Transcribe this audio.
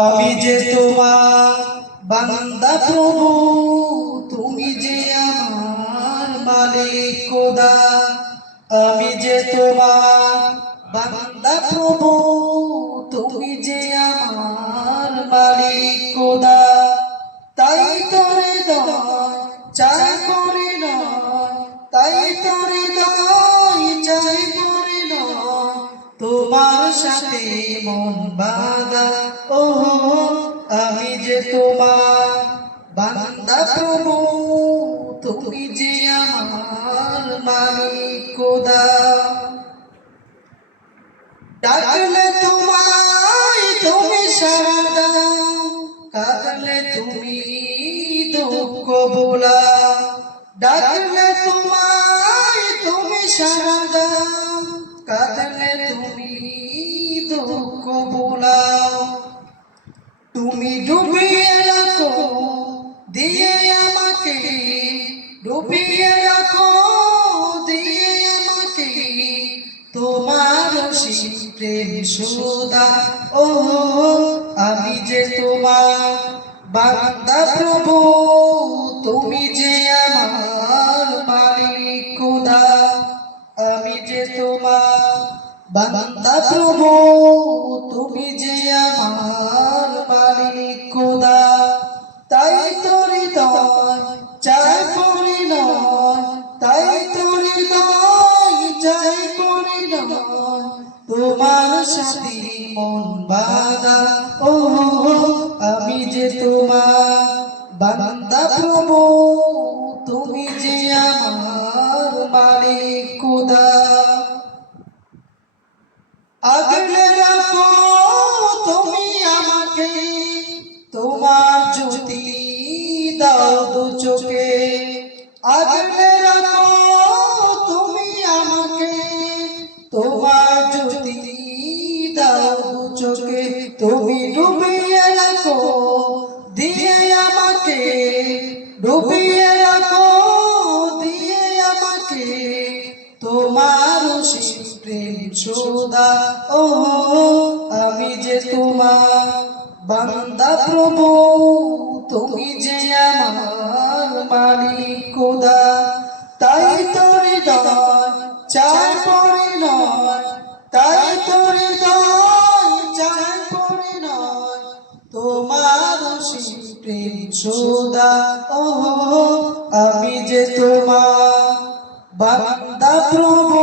আমি যে তোমার বান্দা প্রভু, তুমি যে আমার মালিক খোদা। আমি যে তোমার বান্দা প্রভু, তুমি যে আমার মালিক খোদা। তাই তোরে দয় চাই করে নয়, তাই তোরে দয় চাই করে নয়, তোমার সাথে মন বাঁধা। ও আমি যে তোমার বান্দা প্রভু, তুমি যে আমার মালিক খোদা। ডাকলে তোমায় তুমি সাড়া দাও, কাঁদলে তুমি দুঃখ ভোলাও। ডাকলে তোমায় তুমি সাড়া দাও, কাঁদলে তুমি দুঃখ ভোলাও। তুমি ডুবিয়ে রাখো দিয়ে আমাকে, ডুবিয়ে রাখো দিয়ে আমাকে, তোমার অসীম প্রেম সুধা। ও আমি যে তোমার বান্দা প্রভু, তুমি যে আমার মালিক খোদা। আমি যে তোমার বান্দা প্রভু, তুমি যে আমার মালিক খোদা। তাই তোর হৃদয় চাই করে নয়, তাই তোর হৃদয় চাই করে নয়, তোমার সাথে মন বাঁধা। ও আমি যে তোমার বান্দা প্রভু, তুমি যে আমার মালিক খোদা। আগলে রাখো তুমি আমাকে, তোমার জ্যোতি দাও দু চোখে। আগলে রাখো তুমি আমাকে, তোমার জ্যোতি দাও দু চোখে। তুমি ডুবিয়ে রাখো দিয়ে আমাকে, ডুবিয়ে রাখো দিয়ে আমাকে, তোমার অসীম প্রেম সুধা। ও আমি যে তোমার বান্দা প্রভু, তুমি যে আমার মালিক খোদা। তাই তোর হৃদয় চাই করে নয়, তাই তোর হৃদয় চাই করে নয়, তোমার অসীম প্রেম সুধা। ও আমি যে তোমার বান্দা প্রভু।